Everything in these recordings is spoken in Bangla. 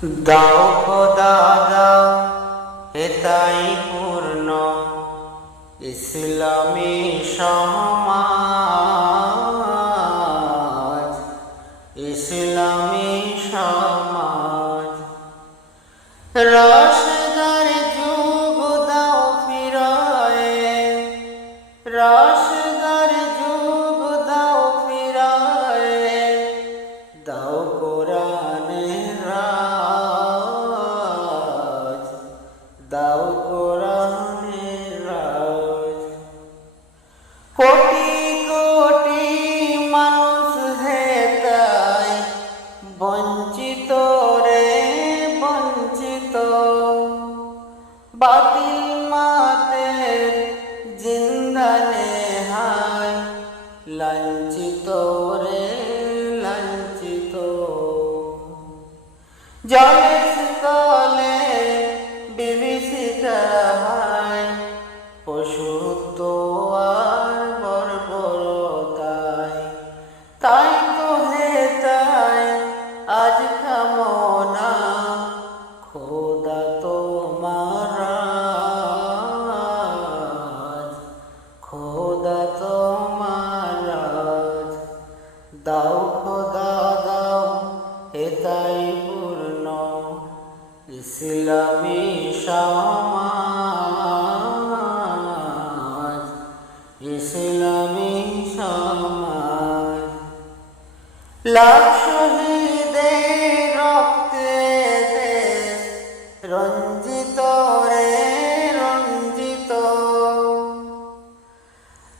দাও খোদা দাও হেতাই পূর্ণ ইসলামী সমাজ, ইসলামী সমাজ। রসদার যুগ দাও ফিরায়ে, রসদার যুগ দাও ফিরায়ে, দাও কোরআনের রাজ, দাও কোরআনের রাজ। কোটি কোটি মানুষ হেতাই বঞ্চিত রে বঞ্চিত, বাতিল মাতের জিন্দানে হায় লাঞ্ছিত রে লাঞ্ছিত। জলের তলে বিভীষিত হায় পশুত্ব আর বর্বরতায়, তাই তো হেতায় আজ কামনা খোদা তোমার রাজ, খোদা তোমার রাজ। দাও খোদা দাও হেতাই পূর্ণ ইসলামী সমাজ, ইসলামী সমাজ। লাখ শহীদের রক্তে দেশ রঞ্জিত রে রঞ্জিত,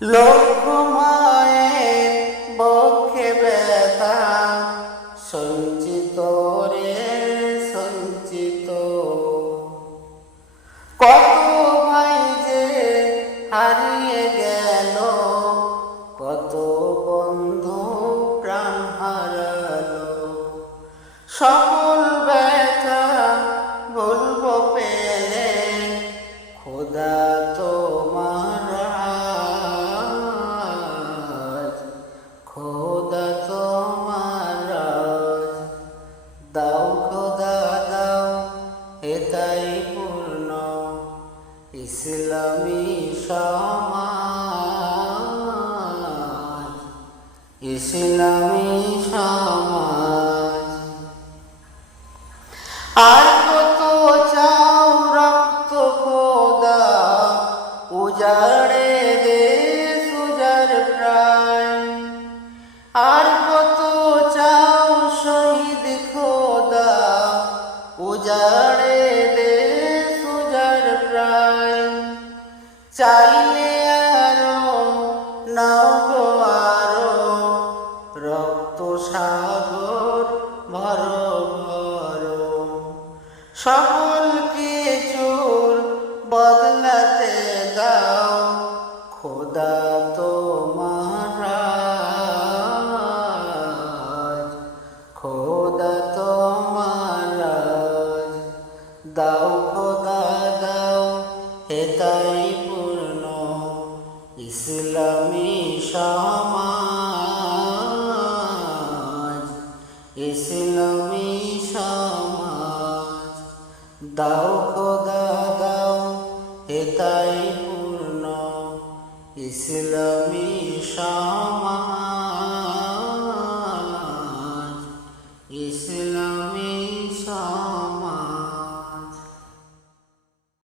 লক্ষ মায়ের বক্ষে ব্যথা সঞ্চিত রে সঞ্চিত। কত ভাই যে হারিয়ে গেল, কত বন্ধু প্রাণ হারালো, সকল ব্যথা ভুলব পেলে খোদা তোমার রাজ, খোদা তোমার রাজ। দাও খোদা দাও হেতাই পূর্ণ ইসলামী সমাজ, ইসলামী সমাজ। আর কত চাও রক্ত খোদা উজাড়ে দেশ উজাড় প্রায়, আর কত চাও শহীদ খোদা উজাড়ে দেশ উজাড় প্রায়। চাইলে আরো নাও গো আরো রক্ত সাগর ভরো ভরো, সকল কিছুর বদলাতে দাও খোদা তোমার রাজ, খোদা তোমার রাজ। দাও খোদা দাও হেতাই পূর্ণ ইসলামী সমাজ, ইসলামী সমাজ। দাও খোদা দাও হেতাই পূর্ণ ইসলামী সমাজ।